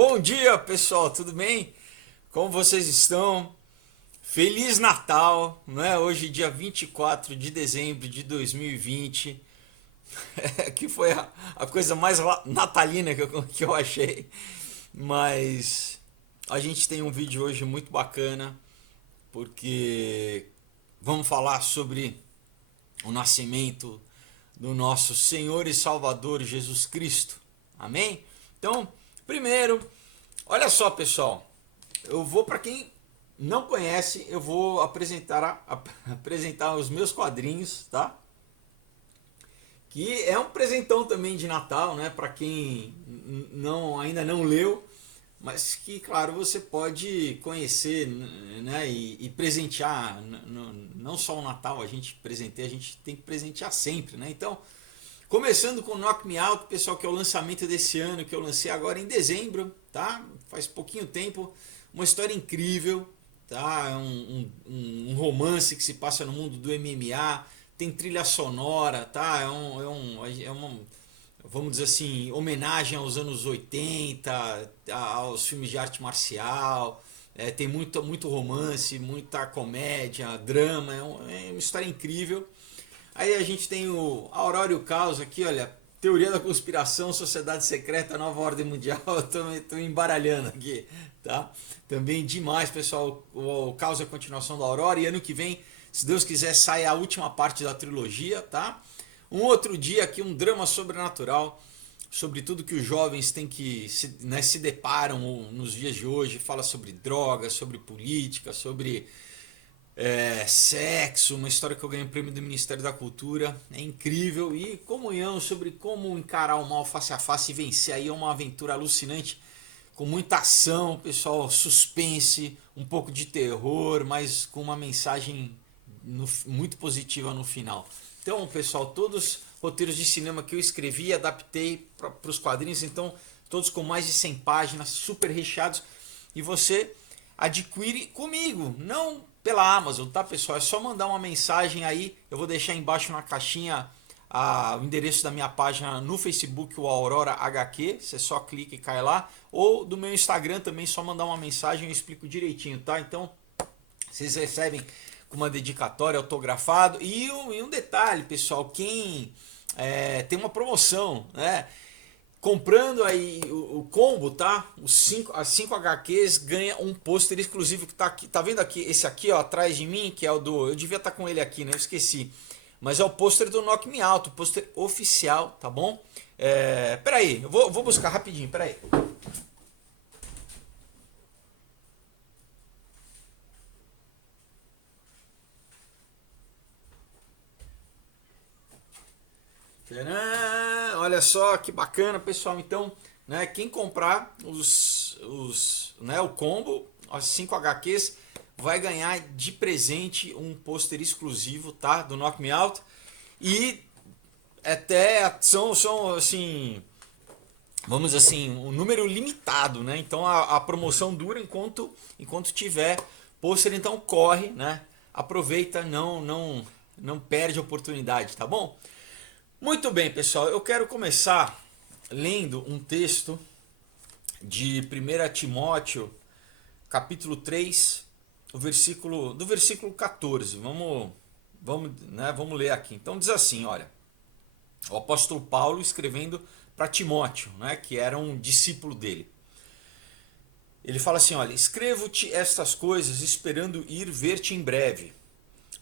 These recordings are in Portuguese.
Bom dia, pessoal, tudo bem? Como vocês estão? Feliz Natal, não é? Hoje, dia 24 de dezembro de 2020, que foi a coisa mais natalina que eu achei. Mas a gente tem um vídeo hoje muito bacana, porque vamos falar sobre o nascimento do nosso Senhor e Salvador Jesus Cristo. Amém? Então, primeiro, olha só, pessoal, eu vou, para quem não conhece, eu vou apresentar os meus quadrinhos, tá? Que é um presentão também de Natal, né? Para quem ainda não leu, mas que, claro, você pode conhecer, né? E presentear, não só o Natal, a gente presenteia, a gente tem que presentear sempre, né? Então, começando com Knock Me Out, pessoal, que é o lançamento desse ano, que eu lancei agora em dezembro, tá? Faz pouquinho tempo, uma história incrível, tá? Um romance que se passa no mundo do MMA, tem trilha sonora, tá? É uma, vamos dizer assim, homenagem aos anos 80, aos filmes de arte marcial, tem muito romance, muita comédia, drama, é uma história incrível. Aí a gente tem o Aurora e o Caos aqui, olha, teoria da conspiração, sociedade secreta, nova ordem mundial, eu tô embaralhando aqui, tá? Também demais, pessoal, o Caos é a continuação da Aurora e ano que vem, se Deus quiser, sai a última parte da trilogia, tá? Um outro dia aqui, um drama sobrenatural, sobre tudo que os jovens têm que se deparam nos dias de hoje, fala sobre drogas, sobre política, sobre sexo, uma história que eu ganhei o prêmio do Ministério da Cultura, é incrível, e comunhão sobre como encarar o mal face a face e vencer, aí é uma aventura alucinante, com muita ação, pessoal, suspense, um pouco de terror, mas com uma mensagem muito positiva no final. Então, pessoal, todos roteiros de cinema que eu escrevi e adaptei para os quadrinhos, então todos com mais de 100 páginas, super recheados, e você adquire comigo, não pela Amazon, tá, pessoal? É só mandar uma mensagem aí, eu vou deixar embaixo na caixinha o endereço da minha página no Facebook, o Aurora HQ, você só clica e cai lá, ou do meu Instagram também, só mandar uma mensagem, eu explico direitinho, tá? Então, vocês recebem com uma dedicatória autografado, e um detalhe, pessoal, quem tem uma promoção, né? Comprando aí o combo, tá? As 5 HQs ganha um pôster exclusivo que tá aqui. Tá vendo aqui? Esse aqui, ó, atrás de mim, que é o do. Eu devia estar com ele aqui, né? Eu esqueci. Mas é o pôster do Knock Me Out, o pôster oficial, tá bom? Peraí, eu vou buscar rapidinho, peraí. Tcharam! Olha só que bacana, pessoal. Então, né, quem comprar o combo, as 5 HQs, vai ganhar de presente um pôster exclusivo, tá? Do Knock Me Out. E até são assim, vamos dizer assim, um número limitado, né? Então a promoção dura enquanto tiver pôster, então corre, né? Aproveita, não perde a oportunidade, tá bom? Muito bem, pessoal, eu quero começar lendo um texto de 1 Timóteo, capítulo 3, do versículo 14. Vamos ler aqui. Então diz assim, olha, o apóstolo Paulo escrevendo para Timóteo, né, que era um discípulo dele. Ele fala assim, olha, escrevo-te estas coisas esperando ir ver-te em breve,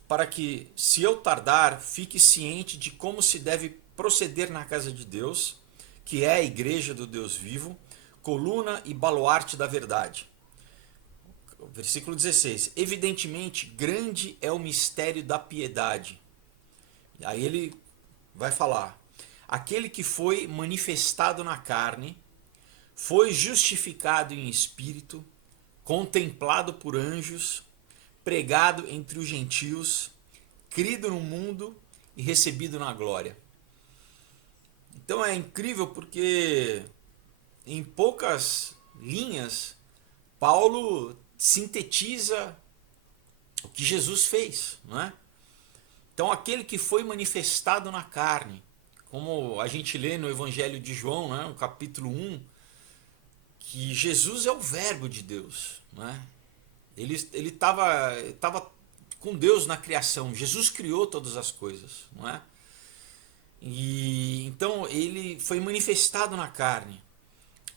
para que, se eu tardar, fique ciente de como se deve proceder na casa de Deus, que é a igreja do Deus vivo, coluna e baluarte da verdade. Versículo 16. Evidentemente, grande é o mistério da piedade. Aí ele vai falar: aquele que foi manifestado na carne, foi justificado em espírito, contemplado por anjos, pregado entre os gentios, crido no mundo e recebido na glória. Então é incrível porque em poucas linhas Paulo sintetiza o que Jesus fez, não é? Então aquele que foi manifestado na carne, como a gente lê no Evangelho de João, né, no capítulo 1, que Jesus é o verbo de Deus, né? Ele estava com Deus na criação. Jesus criou todas as coisas, não é? E então ele foi manifestado na carne,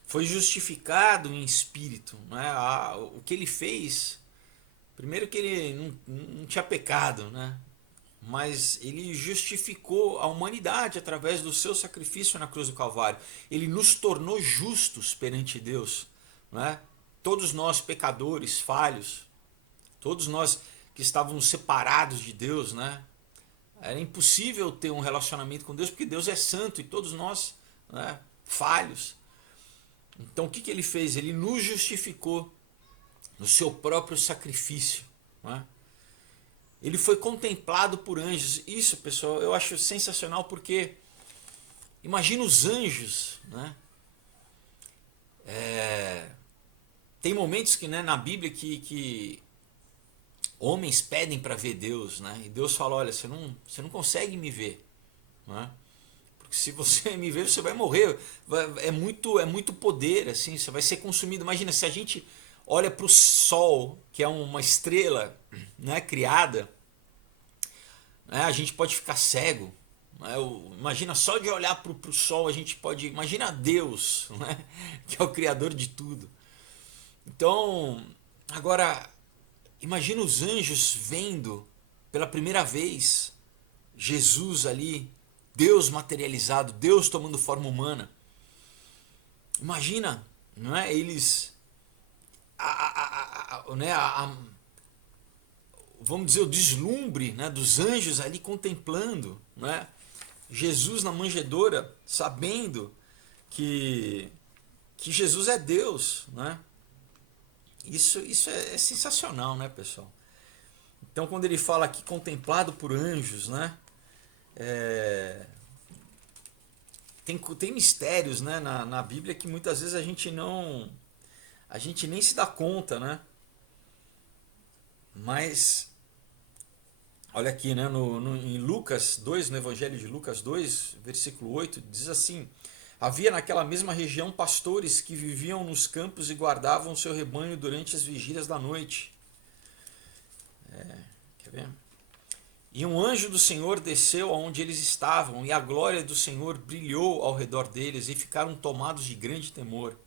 foi justificado em espírito, né? O que ele fez, primeiro que ele não tinha pecado, né? Mas ele justificou a humanidade através do seu sacrifício na cruz do Calvário. Ele nos tornou justos perante Deus, né? Todos nós pecadores, falhos, todos nós que estávamos separados de Deus, né? Era impossível ter um relacionamento com Deus porque Deus é santo e todos nós, né, falhos. Então o que ele fez? Ele nos justificou no seu próprio sacrifício, né? Ele foi contemplado por anjos. Isso, pessoal, eu acho sensacional porque imagina os anjos, né? Tem momentos que, né, na Bíblia que homens pedem para ver Deus, né? E Deus fala: olha, você não consegue me ver, né? Porque se você me ver, você vai morrer. É muito poder, assim, você vai ser consumido. Imagina se a gente olha para o Sol, que é uma estrela, né, criada, né, a gente pode ficar cego. Né? Imagina só de olhar para o Sol, a gente pode. Imagina Deus, né, que é o Criador de tudo. Então, agora, imagina os anjos vendo pela primeira vez Jesus ali, Deus materializado, Deus tomando forma humana. Imagina, não é? Eles, vamos dizer, o deslumbre, né, dos anjos ali contemplando, né, Jesus na manjedoura, sabendo que Jesus é Deus, né? Isso é sensacional, né, pessoal? Então, quando ele fala aqui contemplado por anjos, né? Tem mistérios, né, na Bíblia que muitas vezes a gente nem se dá conta, né? Mas olha aqui, né, em Lucas 2, no Evangelho de Lucas 2, versículo 8, diz assim: havia naquela mesma região pastores que viviam nos campos e guardavam o seu rebanho durante as vigílias da noite. Quer ver? E um anjo do Senhor desceu aonde eles estavam, e a glória do Senhor brilhou ao redor deles, e ficaram tomados de grande temor.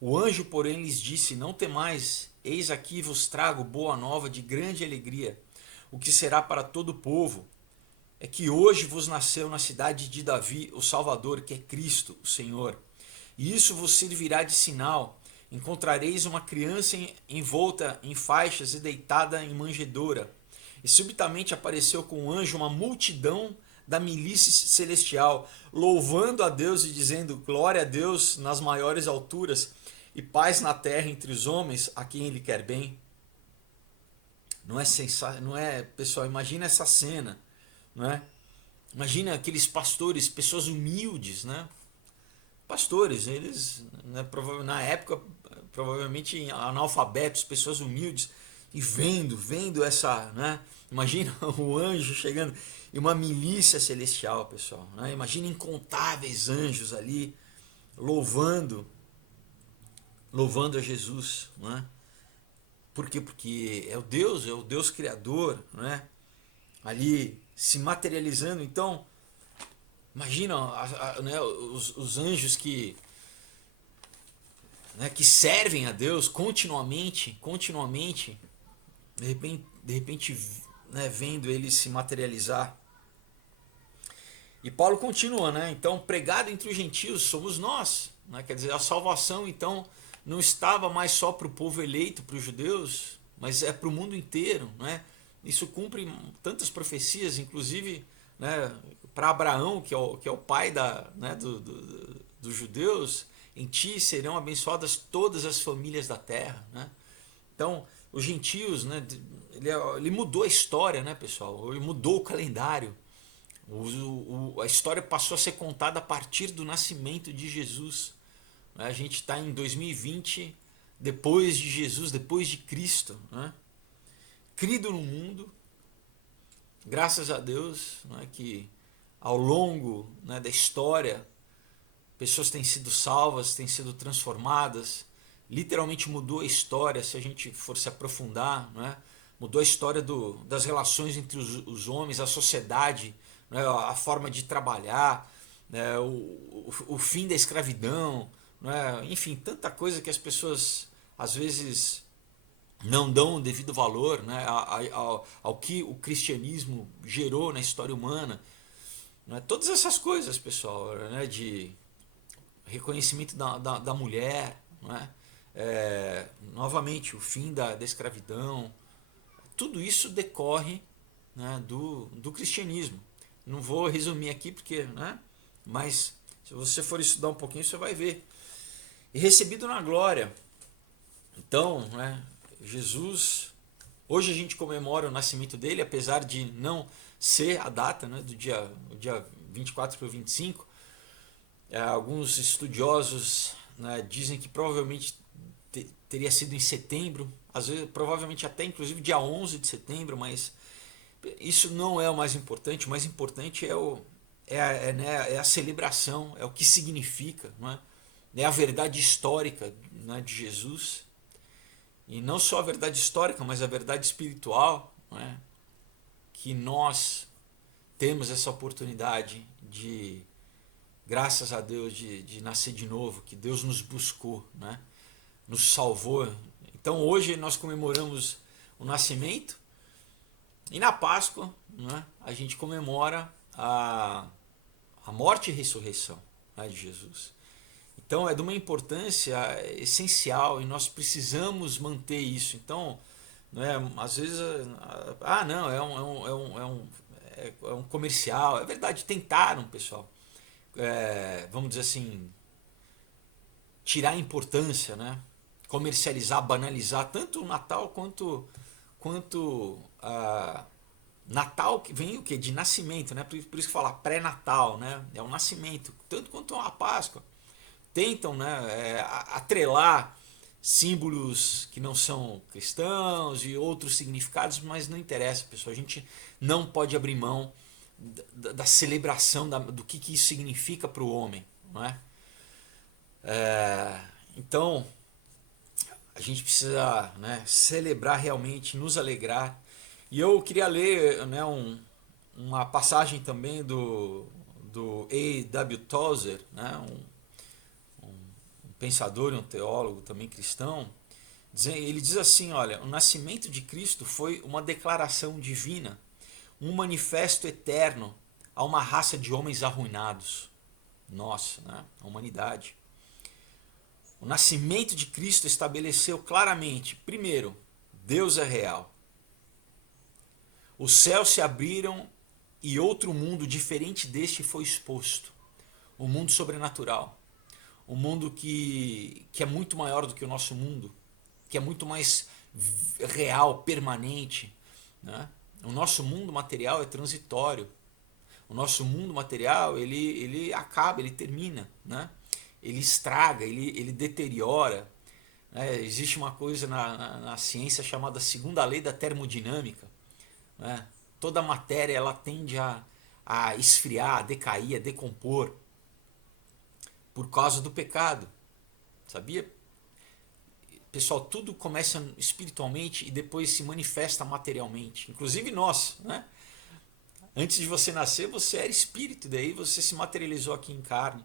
O anjo, porém, lhes disse: não temais, eis aqui vos trago boa nova de grande alegria, o que será para todo o povo. É que hoje vos nasceu na cidade de Davi o Salvador, que é Cristo, o Senhor. E isso vos servirá de sinal: encontrareis uma criança envolta em faixas e deitada em manjedoura. E subitamente apareceu com o anjo uma multidão da milícia celestial, louvando a Deus e dizendo: glória a Deus nas maiores alturas e paz na terra entre os homens a quem ele quer bem. Não é, pessoal, imagina essa cena, não é? Imagina aqueles pastores, pessoas humildes, né? Pastores, eles, né, na época, provavelmente analfabetos, pessoas humildes, e vendo essa, né? Imagina o anjo chegando e uma milícia celestial, pessoal, né? Imagina incontáveis anjos ali louvando a Jesus, né? Por quê? Porque é o Deus criador, né? Ali se materializando. Então, imagina né, os anjos que, né, que servem a Deus continuamente, de repente, né, vendo ele se materializar. E Paulo continua, né? Então, pregado entre os gentios somos nós, né? Quer dizer, a salvação então não estava mais só para o povo eleito, para os judeus, mas é para o mundo inteiro, né? Isso cumpre tantas profecias, inclusive, né, para Abraão, que é o pai né, dos judeus: em ti serão abençoadas todas as famílias da terra, né? Então, os gentios, né, ele mudou a história, né, pessoal? Ele mudou o calendário. A história passou a ser contada a partir do nascimento de Jesus. A gente está em 2020, depois de Jesus, depois de Cristo, né? Crido no mundo, graças a Deus, né, que ao longo, né, da história, pessoas têm sido salvas, têm sido transformadas, literalmente mudou a história, se a gente for se aprofundar, né? Mudou a história das relações entre os homens, a sociedade, né? A forma de trabalhar, né? O fim da escravidão, né? Enfim, tanta coisa que as pessoas às vezes não dão o devido valor, né? Ao que o cristianismo gerou na história humana. Né? Todas essas coisas, pessoal, né? De reconhecimento da mulher, né? Novamente, o fim da escravidão, tudo isso decorre, né, do cristianismo. Não vou resumir aqui porque, né, mas se você for estudar um pouquinho você vai ver. E recebido na glória. Então, né, Jesus, hoje a gente comemora o nascimento dele, apesar de não ser a data, né, do dia 24 para o 25. Alguns estudiosos, né, dizem que provavelmente teria sido em setembro, às vezes provavelmente até inclusive dia 11 de setembro, mas isso não é o mais importante. O mais importante é a celebração, é o que significa, não é? É a verdade histórica, né, de Jesus, e não só a verdade histórica, mas a verdade espiritual, não é? Que nós temos essa oportunidade de, graças a Deus, de nascer de novo, que Deus nos buscou, né? Nos salvou. Então hoje nós comemoramos o nascimento, e na Páscoa, né, a gente comemora a morte e ressurreição, né, de Jesus. Então é de uma importância essencial e nós precisamos manter isso. Então, né, às vezes, não, é um comercial. É verdade, tentaram, pessoal, vamos dizer assim, tirar a importância, né? Comercializar, banalizar tanto o Natal quanto Natal, que vem o que? De nascimento, né? Por isso que fala pré-natal, né? É o nascimento, tanto quanto a Páscoa. Tentam, né, atrelar símbolos que não são cristãos e outros significados, mas não interessa, pessoal. A gente não pode abrir mão da celebração do que isso significa para o homem, não é? Então a gente precisa, né, celebrar realmente, nos alegrar. E eu queria ler, né, uma passagem também do A.W. Tozer, né, um pensador e um teólogo também cristão. Ele diz assim, olha, o nascimento de Cristo foi uma declaração divina, um manifesto eterno a uma raça de homens arruinados. Nossa, né, a humanidade. O nascimento de Cristo estabeleceu claramente, primeiro, Deus é real. Os céus se abriram e outro mundo diferente deste foi exposto. Um mundo sobrenatural. Um mundo que é muito maior do que o nosso mundo. Que é muito mais real, permanente, né? O nosso mundo material é transitório. O nosso mundo material, ele acaba, ele termina, né? Ele estraga, ele deteriora. Né? Existe uma coisa na ciência chamada segunda lei da termodinâmica. Né? Toda matéria ela tende a esfriar, a decair, a decompor por causa do pecado. Sabia? Pessoal, tudo começa espiritualmente e depois se manifesta materialmente. Inclusive nós, né? Antes de você nascer, você era espírito, daí você se materializou aqui em carne.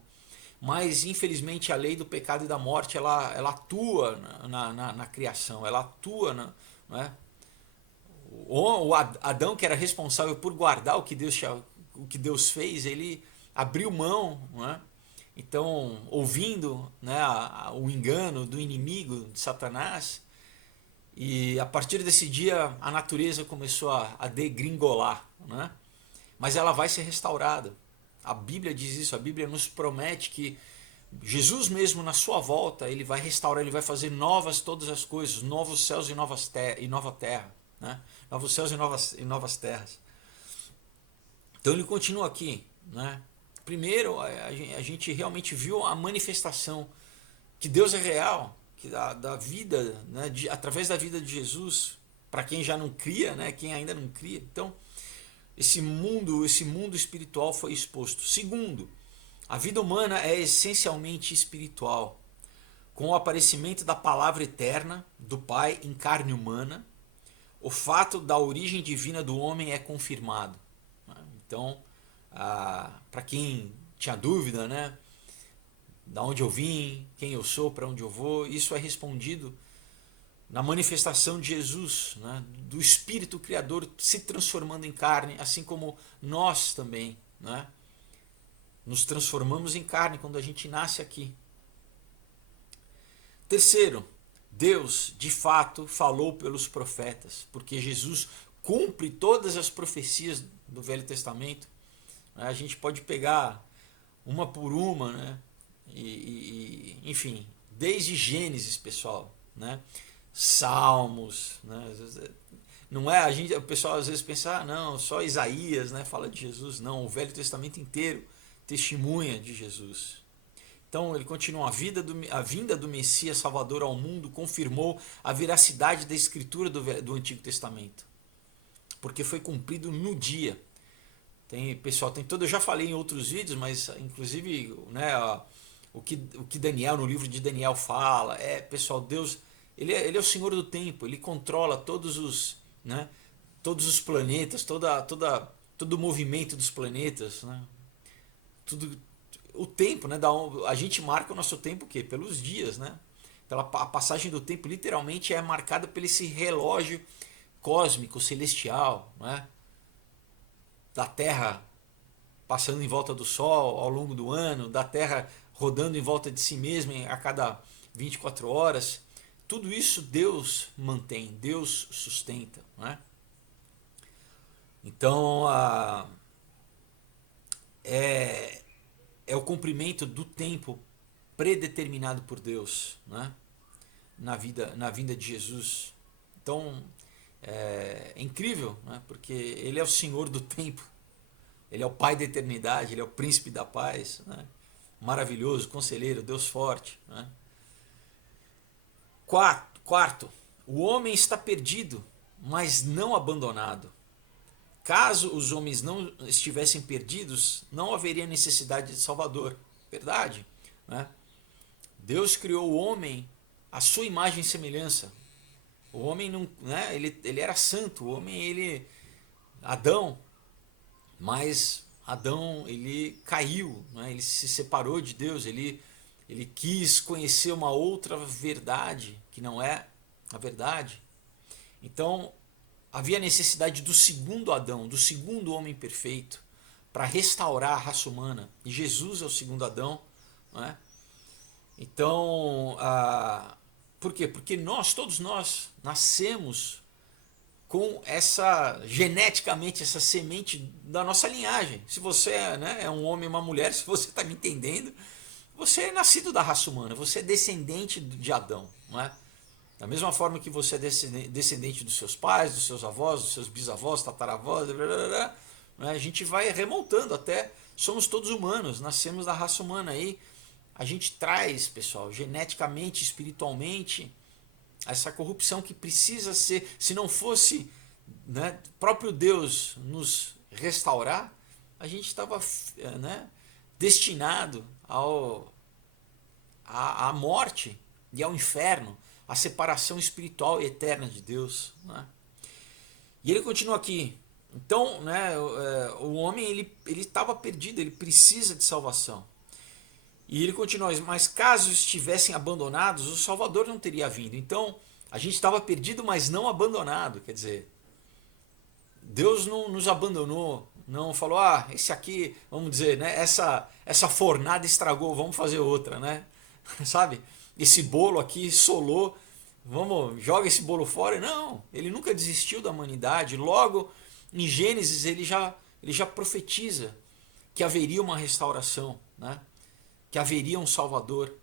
Mas infelizmente a lei do pecado e da morte ela atua na criação, ela atua né? O Adão, que era responsável por guardar o que Deus fez, ele abriu mão, né? Então, ouvindo, né, o engano do inimigo, de Satanás, e a partir desse dia a natureza começou a degringolar, né? Mas ela vai ser restaurada. A Bíblia diz isso, a Bíblia nos promete que Jesus mesmo na sua volta, ele vai restaurar, ele vai fazer novas todas as coisas, novos céus e nova terra, né? Novos céus e novas terras. Então ele continua aqui, né? Primeiro, a gente realmente viu a manifestação que Deus é real, que da vida, né? Através da vida de Jesus, para quem já não cria, né? Quem ainda não cria. Então, esse mundo espiritual foi exposto. Segundo, a vida humana é essencialmente espiritual. com o aparecimento da palavra eterna do Pai em carne humana, o fato da origem divina do homem é confirmado. Então, para quem tinha dúvida, né, da onde eu vim, quem eu sou, para onde eu vou, isso é respondido na manifestação de Jesus, né, do Espírito Criador se transformando em carne, assim como nós também, né, nos transformamos em carne quando a gente nasce aqui. Terceiro, Deus de fato falou pelos profetas, porque Jesus cumpre todas as profecias do Velho Testamento. A gente pode pegar uma por uma, né, enfim, desde Gênesis, pessoal, né, Salmos, né? Não é, o pessoal às vezes pensa, não, só Isaías, né, fala de Jesus. Não, o Velho Testamento inteiro testemunha de Jesus. Então ele continua, a vinda do Messias Salvador ao mundo confirmou a veracidade da escritura do Antigo Testamento, porque foi cumprido no dia. Pessoal, tem todo, eu já falei em outros vídeos, mas inclusive, né, o que Daniel, no livro de Daniel fala, pessoal, Deus, ele é o Senhor do tempo, ele controla todos os, né, todos os planetas, todo o movimento dos planetas, né, tudo, o tempo, né, a gente marca o nosso tempo o quê? Pelos dias, né, a passagem do tempo literalmente é marcada por esse relógio cósmico, celestial, né, da Terra passando em volta do Sol ao longo do ano, da Terra rodando em volta de si mesma a cada 24 horas. Tudo isso Deus mantém, Deus sustenta, né? Então, é o cumprimento do tempo predeterminado por Deus, né, na vinda de Jesus. Então, é incrível, né, porque Ele é o Senhor do tempo, Ele é o Pai da eternidade, Ele é o Príncipe da paz, né, maravilhoso, conselheiro, Deus forte, né. Quarto, o homem está perdido, mas não abandonado. Caso os homens não estivessem perdidos, não haveria necessidade de Salvador. Verdade, né? Deus criou o homem à sua imagem e semelhança. O homem não, né, ele era santo, o homem, Adão, mas Adão, ele caiu, né, ele se separou de Deus, ele quis conhecer uma outra verdade, que não é a verdade. Então, havia necessidade do segundo Adão, do segundo homem perfeito, para restaurar a raça humana. E Jesus é o segundo Adão, não é? Então, por quê? Porque todos nós, nascemos com geneticamente, essa semente da nossa linhagem. Se você é um homem e uma mulher, se você está me entendendo, você é nascido da raça humana, você é descendente de Adão, não é? Da mesma forma que você é descendente dos seus pais, dos seus avós, dos seus bisavós, tataravós, né? A gente vai remontando até, somos todos humanos, nascemos da raça humana aí. A gente traz, pessoal, geneticamente, espiritualmente, essa corrupção que precisa ser, se não fosse, né, próprio Deus nos restaurar, a gente estava, né, destinado à morte e ao inferno, à separação espiritual e eterna de Deus, né? E ele continua aqui. Então, né, o homem ele estava perdido, ele precisa de salvação. E ele continua, mas caso estivessem abandonados, o Salvador não teria vindo. Então, a gente estava perdido, mas não abandonado. Quer dizer, Deus não nos abandonou, não falou, esse aqui, vamos dizer, né, essa fornada estragou, vamos fazer outra, né? Sabe? Esse bolo aqui solou, joga esse bolo fora. Não, ele nunca desistiu da humanidade. Logo, em Gênesis, ele já profetiza que haveria uma restauração, né? Que haveria um Salvador,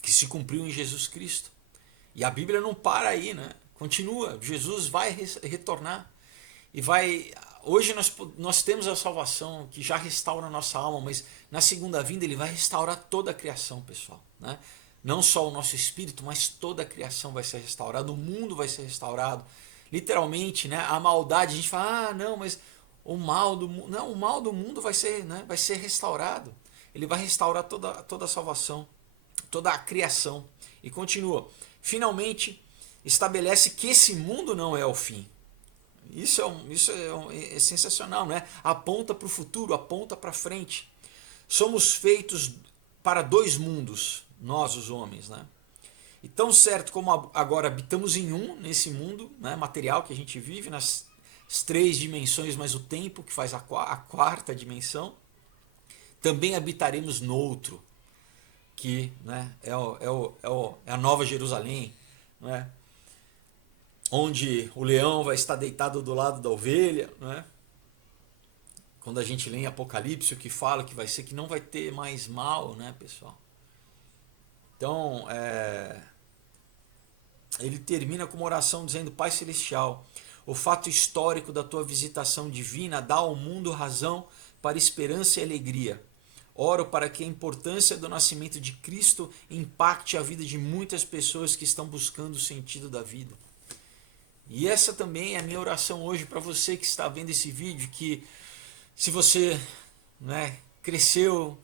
que se cumpriu em Jesus Cristo. E a Bíblia não para aí, né? Continua, Jesus vai retornar. E hoje nós temos a salvação que já restaura a nossa alma, mas na segunda vinda ele vai restaurar toda a criação, pessoal, né? Não só o nosso espírito, mas toda a criação vai ser restaurada, o mundo vai ser restaurado. Literalmente, né? A maldade, a gente fala, não, mas o mal do mundo, não, o mal do mundo vai ser, né, vai ser restaurado. Ele vai restaurar toda a salvação. toda a criação. E continua. Finalmente, estabelece que esse mundo não é o fim. É sensacional, né? Aponta para o futuro, aponta para frente. Somos feitos para dois mundos, nós os homens, né? E tão certo como agora habitamos em um, nesse mundo, né, material que a gente vive, nas três dimensões mais o tempo, que faz a quarta dimensão, também habitaremos no outro, que, né, é a Nova Jerusalém, né, onde o leão vai estar deitado do lado da ovelha, né? Quando a gente lê em Apocalipse o que fala que vai ser que não vai ter mais mal, né, pessoal? Então, ele termina com uma oração dizendo: Pai Celestial, o fato histórico da tua visitação divina dá ao mundo razão para esperança e alegria. Oro para que a importância do nascimento de Cristo impacte a vida de muitas pessoas que estão buscando o sentido da vida. E essa também é a minha oração hoje para você que está vendo esse vídeo, que se você, né, cresceu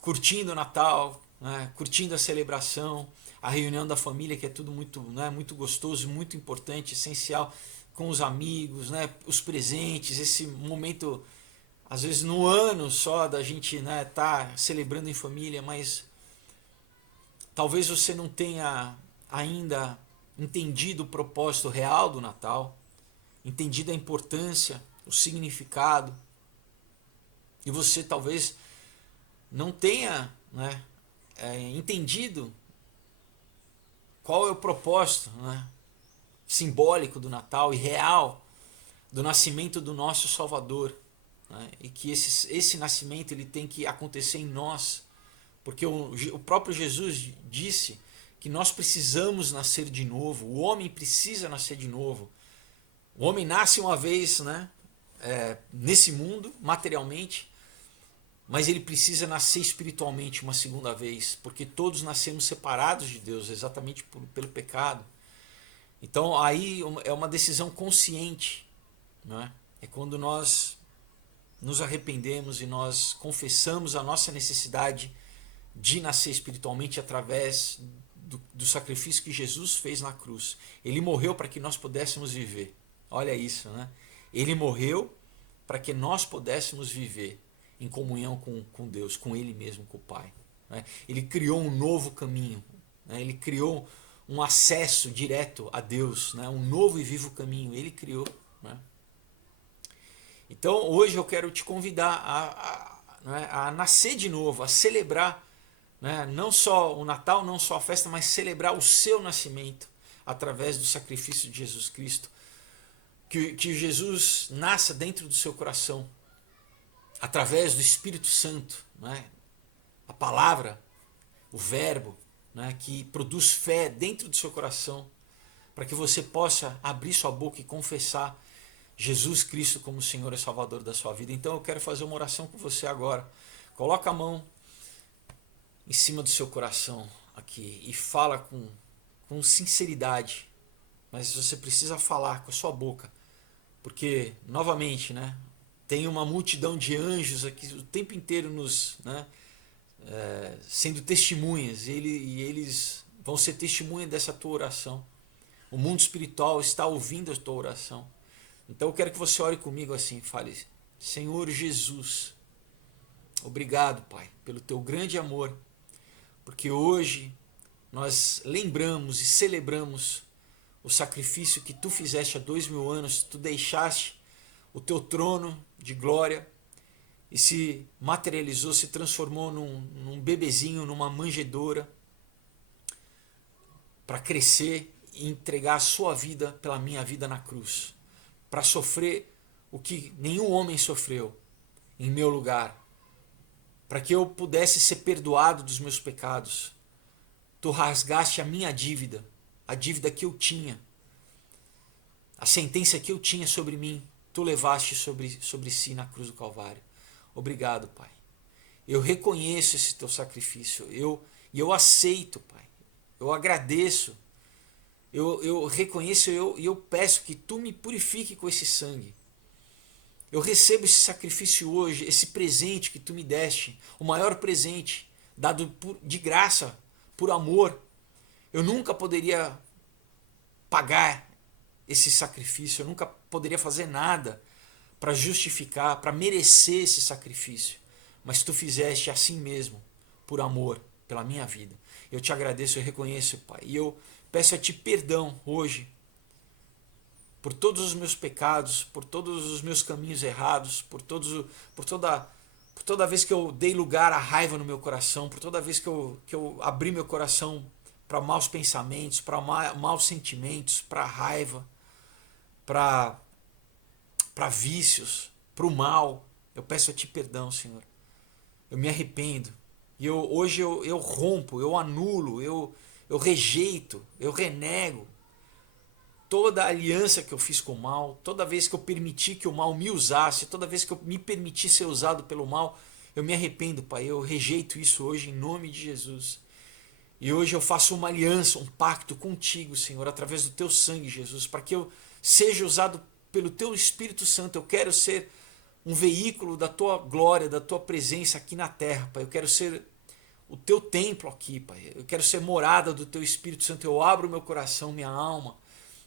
curtindo o Natal, né, curtindo a celebração, a reunião da família, que é tudo muito, né, muito gostoso, muito importante, essencial, com os amigos, né, os presentes, esse momento, às vezes no ano só, da gente, né, tá celebrando em família, mas talvez você não tenha ainda entendido o propósito real do Natal, entendido a importância, o significado, e você talvez não tenha, né, entendido qual é o propósito, né, simbólico do Natal e real do nascimento do nosso Salvador, né, e que esse nascimento ele tem que acontecer em nós, porque o próprio Jesus disse que nós precisamos nascer de novo, o homem precisa nascer de novo. O homem nasce uma vez, né, nesse mundo, materialmente, mas ele precisa nascer espiritualmente uma segunda vez, porque todos nascemos separados de Deus, exatamente pelo pecado. Então aí é uma decisão consciente, né? É quando nós nos arrependemos e nós confessamos a nossa necessidade de nascer espiritualmente através do sacrifício que Jesus fez na cruz. Ele morreu para que nós pudéssemos viver. Olha isso, né? Ele morreu para que nós pudéssemos viver em comunhão com Deus, com Ele mesmo, com o Pai, né? Ele criou um novo caminho, né? Ele criou um acesso direto a Deus, né? Um novo e vivo caminho, Ele criou, né? Então hoje eu quero te convidar a nascer de novo, a celebrar, né? Não só o Natal, não só a festa, mas celebrar o seu nascimento através do sacrifício de Jesus Cristo. Que Jesus nasça dentro do seu coração, através do Espírito Santo, né? A palavra, o verbo, né? Que produz fé dentro do seu coração, para que você possa abrir sua boca e confessar Jesus Cristo como Senhor e Salvador da sua vida. Então eu quero fazer uma oração com você agora. Coloca a mão em cima do seu coração aqui e fala com sinceridade, mas você precisa falar com a sua boca, porque, novamente, né, tem uma multidão de anjos aqui o tempo inteiro sendo testemunhas, e eles vão ser testemunha dessa tua oração. O mundo espiritual está ouvindo a tua oração. Então eu quero que você ore comigo assim, fale: Senhor Jesus, obrigado, Pai, pelo teu grande amor, porque hoje nós lembramos e celebramos o sacrifício que tu fizeste há 2000 anos, tu deixaste o teu trono de glória e se materializou, se transformou num bebezinho, numa manjedoura, para crescer e entregar a sua vida pela minha vida na cruz, para sofrer o que nenhum homem sofreu em meu lugar, para que eu pudesse ser perdoado dos meus pecados. Tu rasgaste a minha dívida, a dívida que eu tinha, a sentença que eu tinha sobre mim, tu levaste sobre si na cruz do Calvário. Obrigado, Pai. Eu reconheço esse teu sacrifício, eu aceito, Pai. Eu agradeço, eu reconheço e eu peço que tu me purifique com esse sangue. Eu recebo esse sacrifício hoje, esse presente que tu me deste, o maior presente dado de graça, por amor. Eu nunca poderia pagar esse sacrifício, eu nunca poderia fazer nada para justificar, para merecer esse sacrifício. Mas tu fizeste assim mesmo, por amor, pela minha vida. Eu te agradeço, eu reconheço, Pai. E eu peço a ti perdão hoje por todos os meus pecados, por todos os meus caminhos errados, por toda vez que eu dei lugar à raiva no meu coração, por toda vez que eu abri meu coração para maus pensamentos, para maus sentimentos, para raiva, para vícios, para o mal. Eu peço a ti perdão, Senhor. Eu me arrependo. E hoje eu rompo, eu anulo, eu rejeito, eu renego toda a aliança que eu fiz com o mal, toda vez que eu permiti que o mal me usasse, toda vez que eu me permiti ser usado pelo mal, eu me arrependo, Pai. Eu rejeito isso hoje em nome de Jesus. E hoje eu faço uma aliança, um pacto contigo, Senhor, através do teu sangue, Jesus, para que eu seja usado pelo teu Espírito Santo. Eu quero ser um veículo da tua glória, da tua presença aqui na terra, Pai. Eu quero ser o teu templo aqui, Pai. Eu quero ser morada do teu Espírito Santo. Eu abro o meu coração, minha alma,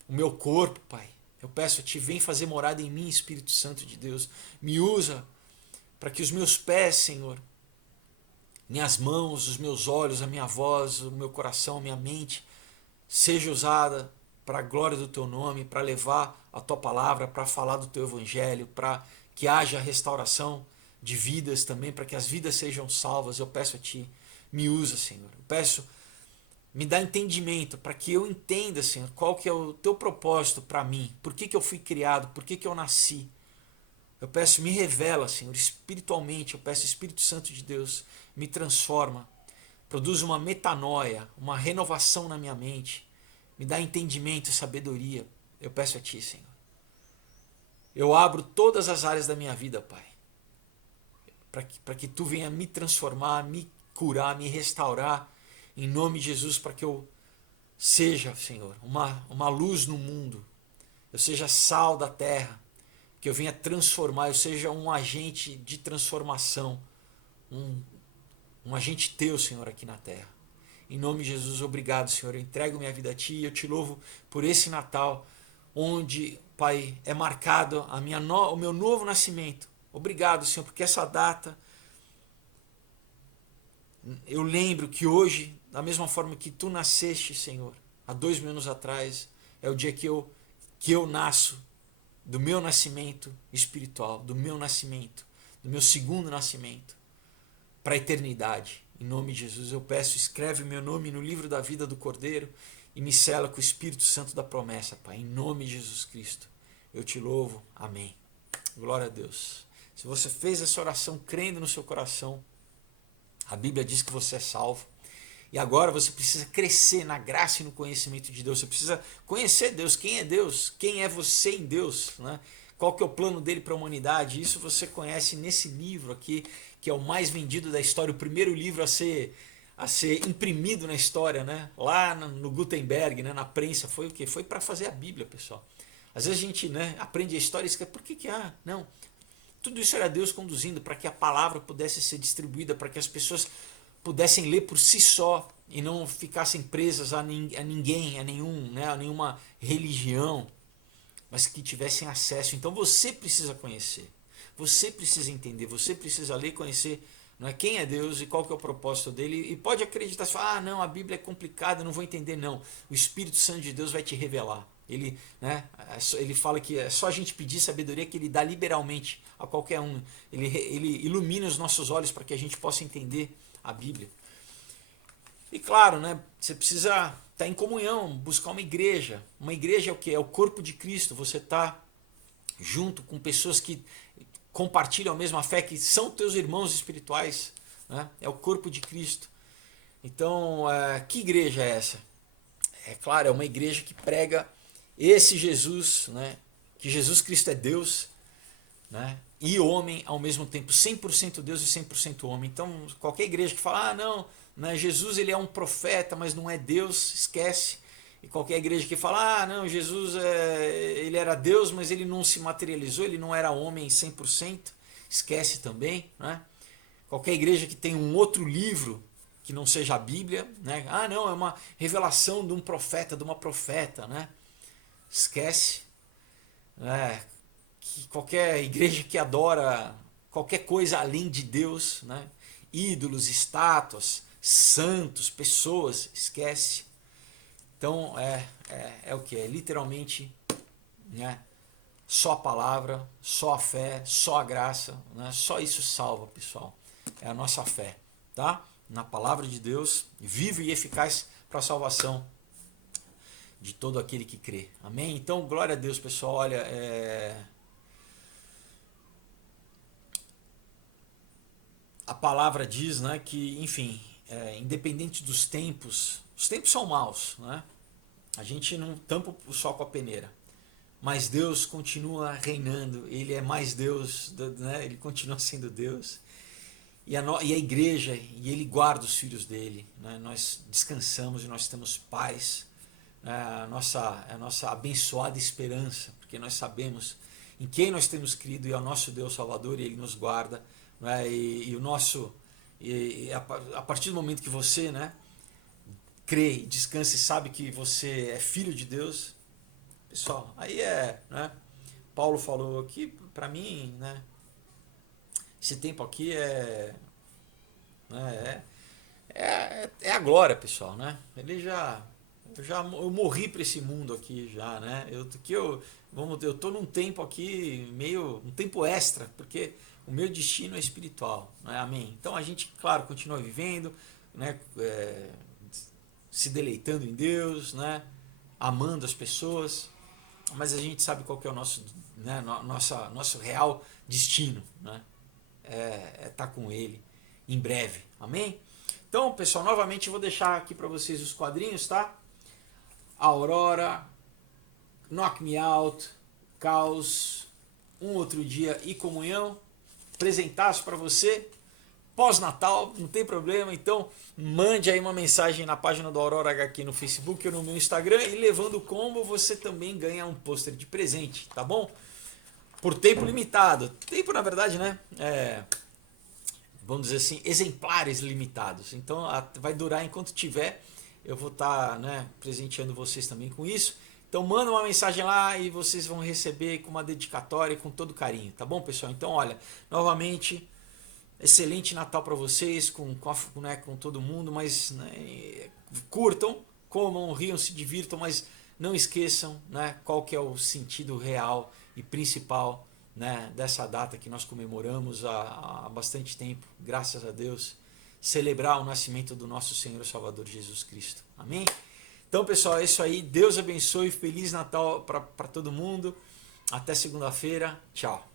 o meu corpo, Pai. Eu peço a ti, vem fazer morada em mim, Espírito Santo de Deus. Me usa para que os meus pés, Senhor, minhas mãos, os meus olhos, a minha voz, o meu coração, a minha mente, seja usada para a glória do teu nome, para levar a tua palavra, para falar do teu evangelho, para que haja restauração de vidas também, para que as vidas sejam salvas. Eu peço a ti, me usa, Senhor. Eu peço, me dá entendimento para que eu entenda, Senhor, qual que é o teu propósito para mim, por que eu fui criado, por que eu nasci. Eu peço, me revela, Senhor, espiritualmente. Eu peço, Espírito Santo de Deus, me transforma, produz uma metanoia, uma renovação na minha mente, me dá entendimento e sabedoria. Eu peço a ti, Senhor. Eu abro todas as áreas da minha vida, Pai, para que tu venha me transformar, me curar, me restaurar, em nome de Jesus, para que eu seja, Senhor, uma luz no mundo, eu seja sal da terra, que eu venha transformar, eu seja um agente de transformação, um agente teu, Senhor, aqui na terra. Em nome de Jesus, obrigado, Senhor. Eu entrego minha vida a ti e eu te louvo por esse Natal, onde, Pai, é marcado o meu novo nascimento. Obrigado, Senhor, porque essa data, eu lembro que hoje, da mesma forma que tu nasceste, Senhor, há 2000 anos atrás, é o dia que eu nasço, do meu nascimento espiritual, do meu nascimento, do meu segundo nascimento, para a eternidade. Em nome de Jesus eu peço, escreve meu nome no livro da vida do Cordeiro e me sela com o Espírito Santo da promessa, Pai. Em nome de Jesus Cristo, eu te louvo. Amém. Glória a Deus. Se você fez essa oração crendo no seu coração, a Bíblia diz que você é salvo. E agora você precisa crescer na graça e no conhecimento de Deus. Você precisa conhecer Deus. Quem é Deus? Quem é você em Deus? Né? Qual que é o plano dele para a humanidade? Isso você conhece nesse livro aqui, que é o mais vendido da história, o primeiro livro a ser imprimido na história, né? Lá no Gutenberg, né? Na prensa. Foi o quê? Foi para fazer a Bíblia, pessoal. Às vezes a gente, né, aprende a história e esquece, por que não? Tudo isso era Deus conduzindo para que a palavra pudesse ser distribuída, para que as pessoas pudessem ler por si só e não ficassem presas a ninguém, a nenhuma religião, mas que tivessem acesso. Então você precisa conhecer, você precisa entender, você precisa ler e conhecer, não é, quem é Deus e qual que é o propósito dele. E pode acreditar, não, a Bíblia é complicada, eu não vou entender. Não, o Espírito Santo de Deus vai te revelar. Ele, né, ele fala que é só a gente pedir sabedoria que ele dá liberalmente a qualquer um. Ele ilumina os nossos olhos para que a gente possa entender a Bíblia. E claro, né, você precisa estar em comunhão, buscar uma igreja. Uma igreja é o que? É o corpo de Cristo. Você está junto com pessoas que compartilham a mesma fé, que são teus irmãos espirituais, né? É o corpo de Cristo. Então, que igreja é essa? É claro, é uma igreja que prega esse Jesus, né? Que Jesus Cristo é Deus, né? E homem ao mesmo tempo, 100% Deus e 100% homem. Então, qualquer igreja que fala, não, né, Jesus ele é um profeta, mas não é Deus, esquece. E qualquer igreja que fala, não, Jesus ele era Deus, mas ele não se materializou, ele não era homem 100%, esquece também. Né? Qualquer igreja que tem um outro livro que não seja a Bíblia, né? Ah, não, é uma revelação de um profeta, de uma profeta, né? Esquece, né? Que qualquer igreja que adora qualquer coisa além de Deus, né? Ídolos, estátuas, santos, pessoas, esquece. Então é o que? É literalmente, né? Só a palavra, só a fé, só a graça, né? Só isso salva, pessoal. É a nossa fé, tá? Na palavra de Deus, vivo e eficaz para a salvação de todo aquele que crê. Amém? Então, glória a Deus, pessoal. Olha, a palavra diz, né, que, enfim, independente dos tempos, os tempos são maus, né? A gente não tampa o sol com a peneira, mas Deus continua reinando, Ele é mais Deus, né? Ele continua sendo Deus. E a igreja, e Ele guarda os filhos dele, né? Nós descansamos e nós temos paz, né? A nossa abençoada esperança, porque nós sabemos em quem nós temos crido, e é o nosso Deus Salvador, e Ele nos guarda, né? E o nosso, a partir do momento que você, né, crê, descansa e sabe que você é filho de Deus, pessoal, aí né, Paulo falou aqui, para mim, né, esse tempo aqui né, é a glória, pessoal, né? Eu morri para esse mundo aqui já, né? Eu tô num tempo aqui meio um tempo extra, porque o meu destino é espiritual, né? Amém. Então a gente, claro, continua vivendo, né? Se deleitando em Deus, né? Amando as pessoas, mas a gente sabe qual que é o nosso, né? Nosso real destino, né? Tá com Ele em breve, amém? Então, pessoal, novamente eu vou deixar aqui para vocês os quadrinhos, tá? Aurora, Knock Me Out, Caos, Um Outro Dia e Comunhão, presentaço para você, pós-natal, não tem problema, então mande aí uma mensagem na página do Aurora HQ no Facebook ou no meu Instagram, e levando o combo você também ganha um pôster de presente, tá bom? Por tempo limitado, tempo na verdade, né? Vamos dizer assim, exemplares limitados. Então vai durar enquanto tiver. Eu vou estar, né, presenteando vocês também com isso. Então manda uma mensagem lá e vocês vão receber com uma dedicatória, com todo carinho, tá bom, pessoal? Então, olha, novamente, excelente Natal para vocês, né, com todo mundo, mas, né, curtam, comam, riam, se divirtam, mas não esqueçam, né, qual que é o sentido real e principal, né, dessa data que nós comemoramos há bastante tempo, graças a Deus, celebrar o nascimento do nosso Senhor e Salvador Jesus Cristo. Amém? Então, pessoal, é isso aí. Deus abençoe. Feliz Natal para todo mundo. Até segunda-feira. Tchau.